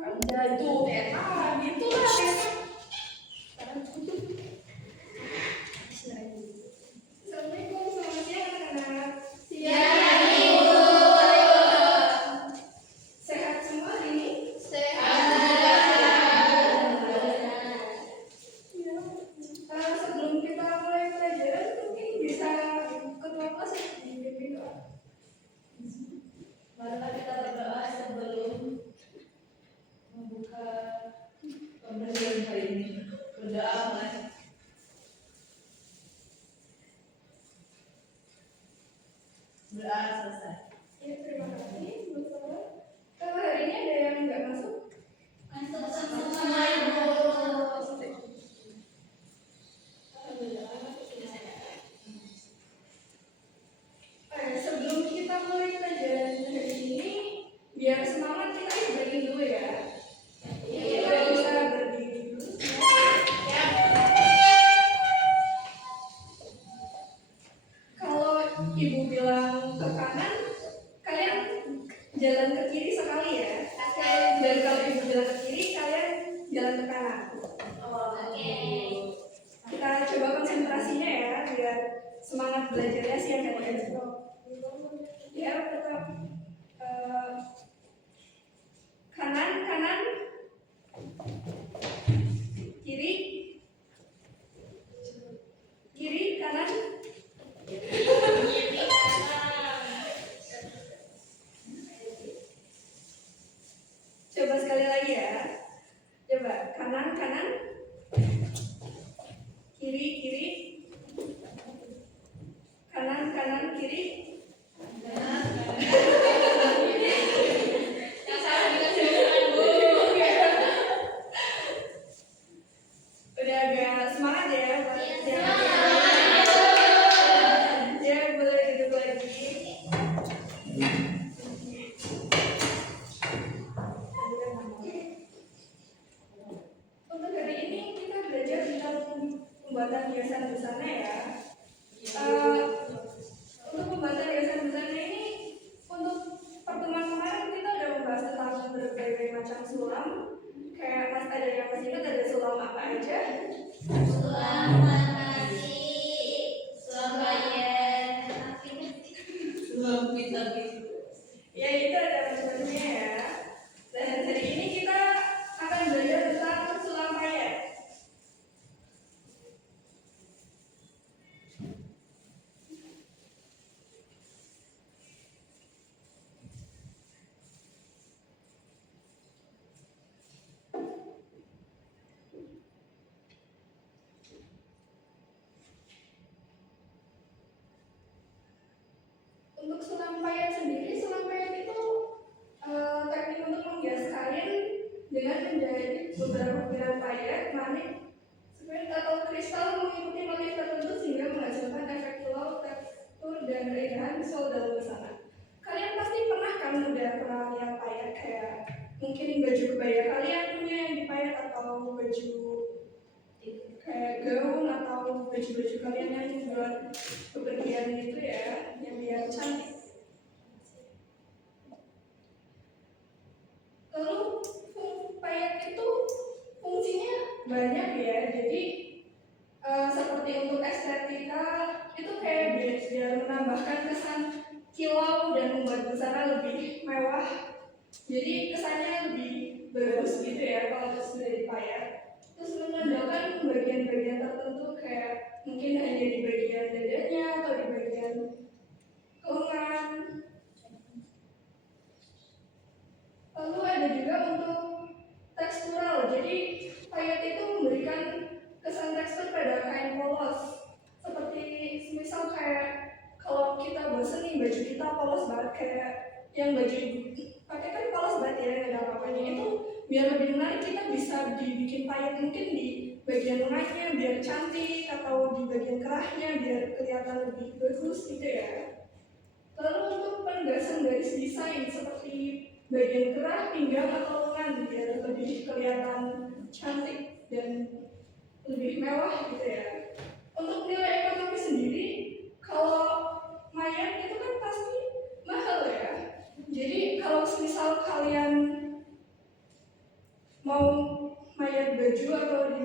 Jatuh tema gitu lah tema. Assalamualaikum, selamat siang anak-anak. Siang Ibu. Sehat semua hari ini? Sebelum kita mulai pelajaran, mungkin bisa ketua kelas dipimpin doa. Marilah kita berdoa sebelum membuka pembelajaran hari ini. Berdoa mulai. Berdoa selesai. Ya, terima kasih Bu Sarah. Kalau hari ini ada yang nggak masuk? Masuk semua Ibu. Sebelum kita mulai pelajaran hari ini, biar semangat kita ibadah dulu ya. Kita bisa berdiri dulu. Kalau Ibu bilang ke kanan, kalian jalan ke kiri sekali ya. Dan kalau Ibu bilang ke kiri, kalian jalan ke kanan. Kita coba konsentrasinya ya, biar semangat belajarnya sih yang ada. Ya, tetap kanan, kiri, kanan. Coba sekali lagi ya. Coba kanan, kiri, kanan, kiri. Udah agak semangat ya, Pak? Ya, boleh duduk lagi. Untuk hari ini kita belajar tentang pembuatan hiasan busana ya. Untuk pembuatan hiasan busana ini, untuk pertemuan kemarin kita udah membahas tentang berbagai macam sulam. Kayak mas ada yang masih ingat ada sulam apa aja? Sulam nasi, sulam bayar, sulam kita. Ya itu ada macam-macamnya ya. Dan hari ini kita akan belajar tentang sulam payet. Untuk sulam payet sendiri, sulam payet itu teknik untuk menghias kain dengan menjahit beberapa butiran payet, manik, sprit atau kristal mengikuti motif tertentu sehingga menghasilkan efek pulau, tekstur, dan keindahan visual dalam busana. Kalian pasti pernah kan udah pernah lihat payet kayak mungkin baju kebaya kalian punya yang dipayet atau baju kayak gaun atau baju-baju kalian yang buat bepergian gitu ya, yang biar cantik. Lalu payet itu fungsinya banyak ya, jadi seperti untuk estetika itu kayak biar menambahkan kesan kilau dan membuat busana lebih mewah. Jadi kesannya lebih bagus gitu ya kalau sudah dipayet. Terus menonjolkan bagian-bagian tertentu kayak mungkin hanya di bagian dadanya atau di bagian lengan. Lalu ada juga untuk tekstural, jadi payet itu memberikan kesan tekstur pada kain polos. Seperti misal kayak kalau kita bosan nih baju kita polos banget kayak yang baju pakai kan polos banget ya, nggak ada apa-apanya. Itu biar lebih menarik kita bisa dibikin payet mungkin di bagian lengannya biar cantik atau di bagian kerahnya biar kelihatan lebih bagus gitu ya. Lalu untuk penegasan garis desain seperti bagian kerah, pinggang atau lengan biar lebih kelihatan cantik dan lebih mewah gitu ya. Untuk nilai ekonomi sendiri, kalau mayat itu kan pasti mahal ya. Jadi kalau misal kalian baju atau di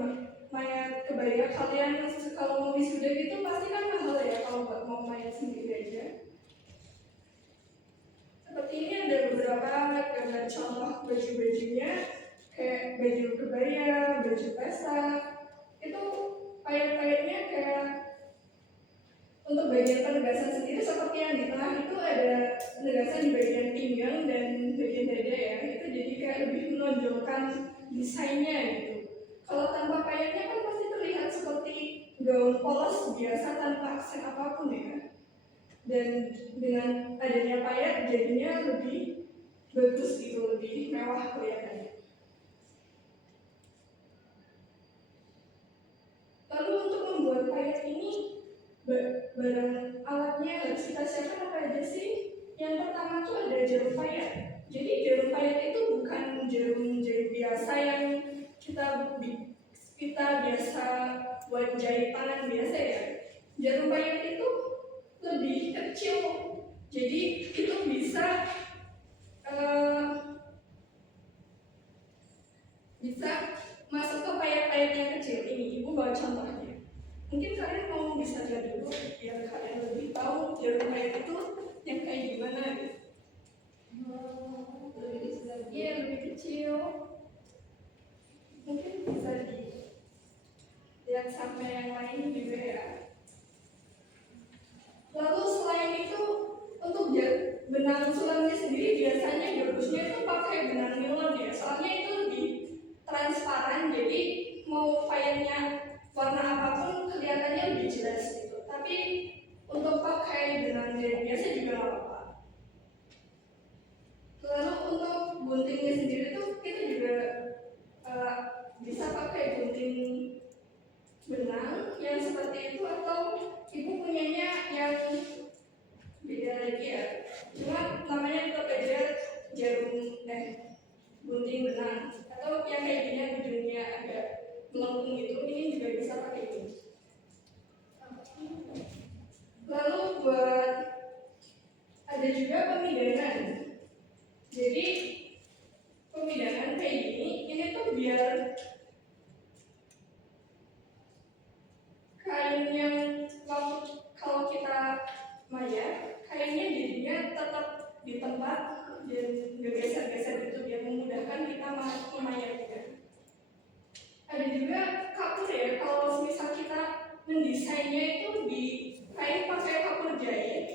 kebaya kalian kalau mau wisuda gitu pasti kan mahal ya kalau buat mau main sendiri aja. Seperti ini ada beberapa gambar contoh baju-bajunya, kayak baju kebaya, baju pesta. Itu payet-payetnya kayak untuk bagian penegasan sendiri seperti yang di tengah itu ada penegasan di bagian pinggang dan bagian dada ya. Itu jadi kayak lebih menonjolkan desainnya gitu. Kalau tanpa payetnya kan pasti terlihat seperti gaun polos biasa tanpa aksen apapun ya. Dan dengan adanya payet jadinya lebih bagus gitu, lebih mewah kelihatannya. Lalu untuk membuat payet ini barang alatnya harus kita siapkan apa aja sih? Yang pertama tuh ada jarum payet. Jadi jarum payet itu bukan jarum jahit biasa yang kita biasa buat jahitan biasa ya. Jarum payet itu lebih kecil, jadi itu bisa masuk ke payet-payet yang kecil ini. Ibu bawa contohnya. Mungkin kalian mau bisa lihat dulu biar kalian lebih tahu jarum payet itu yang kayak gimana gitu. Iya, lebih kecil. Mungkin bisa dilihat sampai yang lain juga ya. Lalu selain itu untuk benang sulangnya sendiri biasanya bagusnya itu pakai benang nilon ya. Soalnya itu lebih transparan, jadi mau payetnya warna apapun kelihatannya lebih jelas gitu. Tapi untuk pakai benang jahit biasa juga nggak apa-apa. Lalu untuk guntingnya sendiri tuh kita juga bisa pakai gunting benang yang seperti itu, atau ibu punyanya yang beda lagi ya. Cuma namanya tetap aja jarum gunting benang, atau yang kayak gini ujungnya agak melengkung gitu, ini juga bisa pakai ini. Lalu buat ada juga pemidangan. Jadi pemidangan kayak gini, ini tuh biar kain yang kalau kita mayat, kainnya jadinya tetap di tempat dan nggak geser-geser gitu, biar memudahkan kita memayatnya. Ada juga kapur ya, kalau misal kita mendesainnya itu di kain pakai kapur jahit,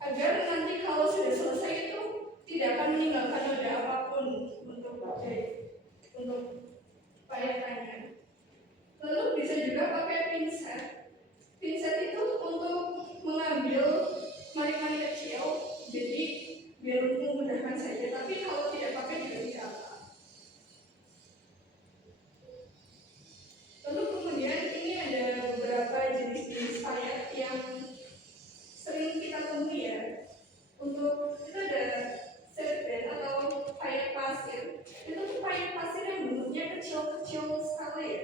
agar nanti kalau sudah selesai itu tidak akan meninggalkan noda apapun untuk payatannya. Lalu bisa juga pakai pinset. Pinset itu untuk mengambil mani-mani kecil, jadi biar memudahkan saja. Tapi kalau tidak pakai juga tidak apa. Lalu kemudian ini ada beberapa jenis-jenis payet yang sering kita temui ya. Untuk itu ada sandband atau payet pasir. Itu tuh payet pasir yang bentuknya kecil-kecil sekali ya.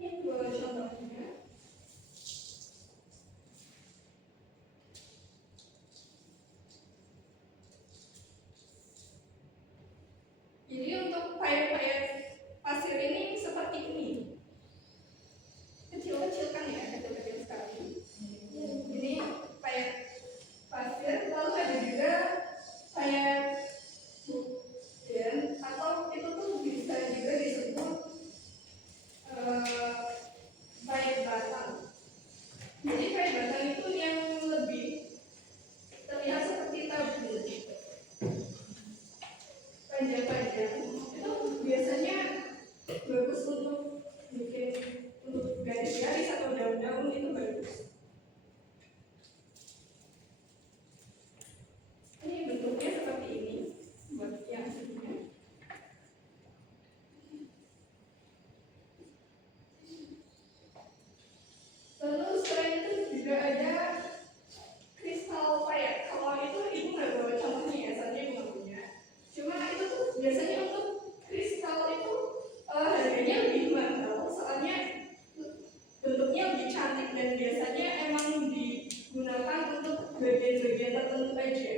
Ini dua contohnya. Jadi untuk payet-payet pasir ini seperti ini. Kecil-kecil kan ya, kecil-kecil sekali. Ini payet pasir. Lalu ada juga payet dan atau itu tuh bisa juga disebut payet batang. Jadi payet batang itu yang lebih terlihat seperti tabur, panjang-panjang. Itu biasanya bagus untuk bikin untuk garis-garis atau daun-daun, itu bagus. Ini bentuknya seperti ini buat yang aslinya. Lalu selain itu juga ada kristal payet. Kalau itu ibu nggak bawa contohnya ya, soalnya ibu nggak punya. Cuma itu tuh biasanya untuk kristal itu harganya lebih mahal, soalnya bentuknya lebih cantik dan biasanya emang digunakan untuk bagian-bagian tertentu aja.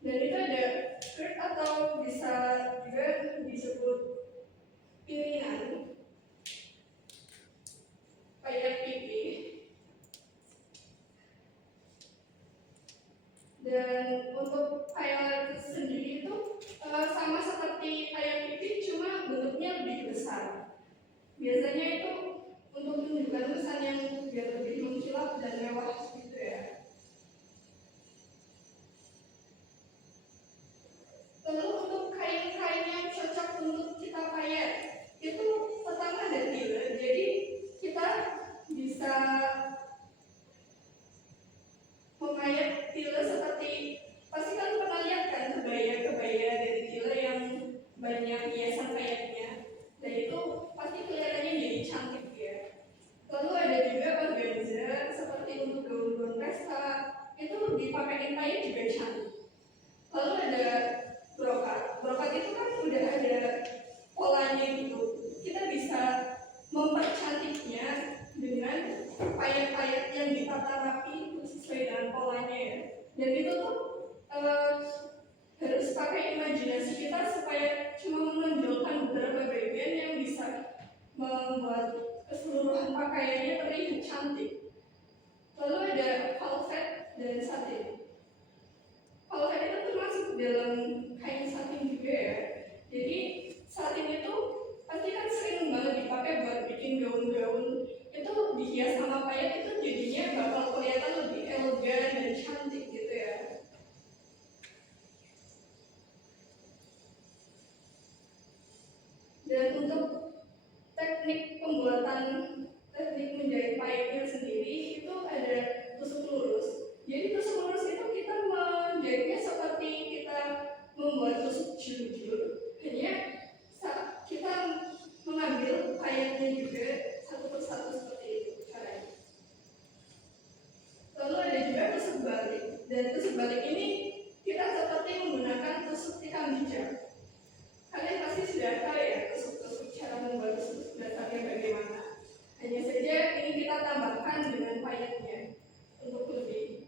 Dan itu ada skirt atau bisa juga disebut pilihan. pakai imajinasi kita supaya cuma menonjolkan beberapa bagian yang bisa membuat keseluruhan pakaiannya terlihat cantik. Lalu ada velvet dan satin. Velvet itu termasuk dalam kain satin juga ya. Jadi satin itu pasti kan sering banget dipakai buat bikin gaun-gaun. Itu dihias sama payet itu jadinya bakal kelihatan lebih elegan dan cantik gitu ya. Dan untuk teknik menjahit payetnya sendiri itu ada tusuk lurus. Jadi tusuk lurus itu kita menjahitnya seperti kita membuat tusuk jujur. Hanya kita mengambil payetnya juga satu persatu seperti itu caranya. Lalu ada juga tusuk balik. Dan tusuk balik ini kita seperti menggunakan tusuk tikam bijak. Kalian pasti sudah tahu ya tusuk-tusuk cara membuat tusuk dasarnya bagaimana. Hanya saja ini kita tambahkan dengan payetnya untuk lebih.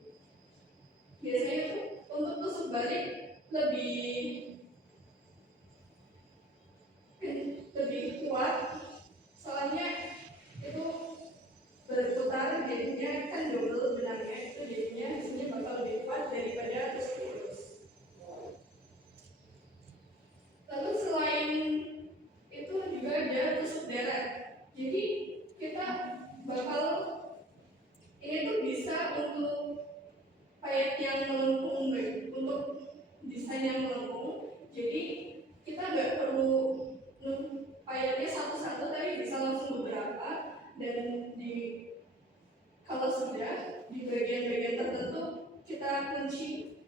Biasanya itu untuk tusuk balik lebih kuat, soalnya itu berputar jadinya kan double benangnya, itu jadinya hasilnya bakal lebih kuat daripada tusuk lurus. Lalu selain itu juga ada tusuk deret. Jadi kita bakal ini tuh bisa untuk payet yang melengkung, untuk desain yang melengkung. Jadi kita nggak perlu payetnya satu-satu, tapi bisa langsung beberapa. Dan kalau sudah di bagian-bagian tertentu kita kunci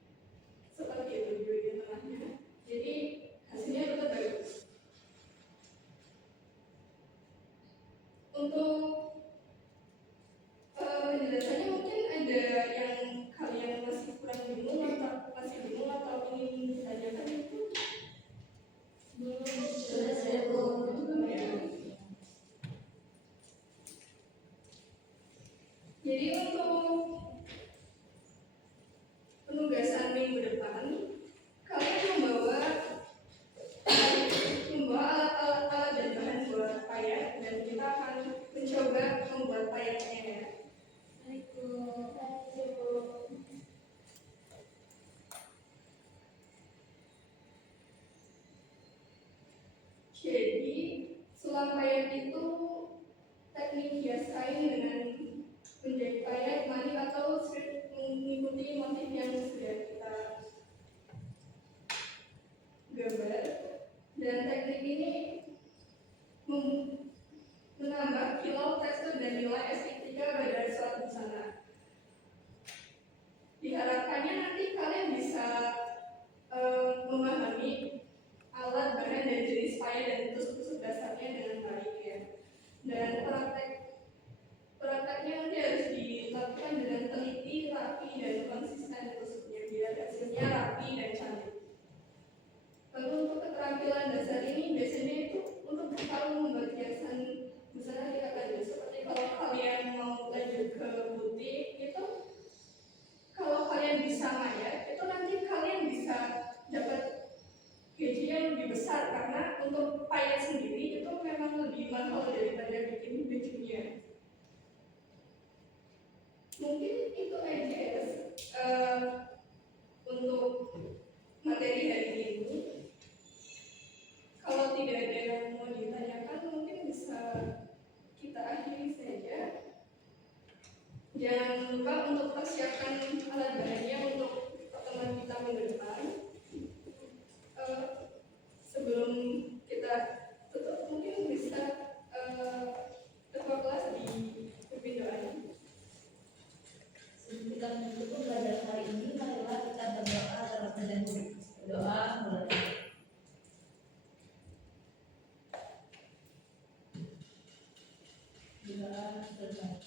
seperti itu di bagian tengahnya. Jadi hasilnya tetap bagus. Untuk penjelasannya mungkin ada yang kalian masih kurang bingung atau ingin ditanyakan itu? Belum ya. Jadi untuk penugasan minggu depan, kalian membawa alat-alat dan bahan buat payet, dan kita akan mencoba membuat payetnya ya. Jadi sulam payet itu teknik hias kain dengan menjahit payet, manik atau strip mengikuti motif yang sudah kita gambar. Dan teknik ini menambah kilau, tekstur, dan nilai estetika pada suatu busana. Diharapkannya nanti kalian bisa memahami alat, bahan, dan jenis payet dan tusuk-tusuk dasarnya dengan baik ya. Dan prakteknya nanti harus dilakukan dengan teliti, rapi, dan konsisten tusuknya biar hasilnya rapi dan cantik. Lalu untuk keterampilan dasar ini biasanya itu untuk bekal membuat hiasan busana kita tadi. Seperti kalau kalian mau lanjut ke butik itu, kalau kalian bisa mayat, itu nanti kalian bisa dapat gaji yang lebih besar karena untuk payet sendiri itu memang lebih mahal daripada bikin bajunya. Mungkin itu aja ya untuk materi hari ini. Kalau tidak ada yang mau ditanyakan, mungkin bisa kita akhiri saja. Jangan lupa untuk persiapkan alat bahannya untuk pertemuan kita minggu depan. Sebelum kita tutup, mungkin bisa ketua kelas dipimpin doanya. Sebelum kita menutup pelajaran hari ini, marilah kita berdoa terhadap doa mulai. Doa bersama.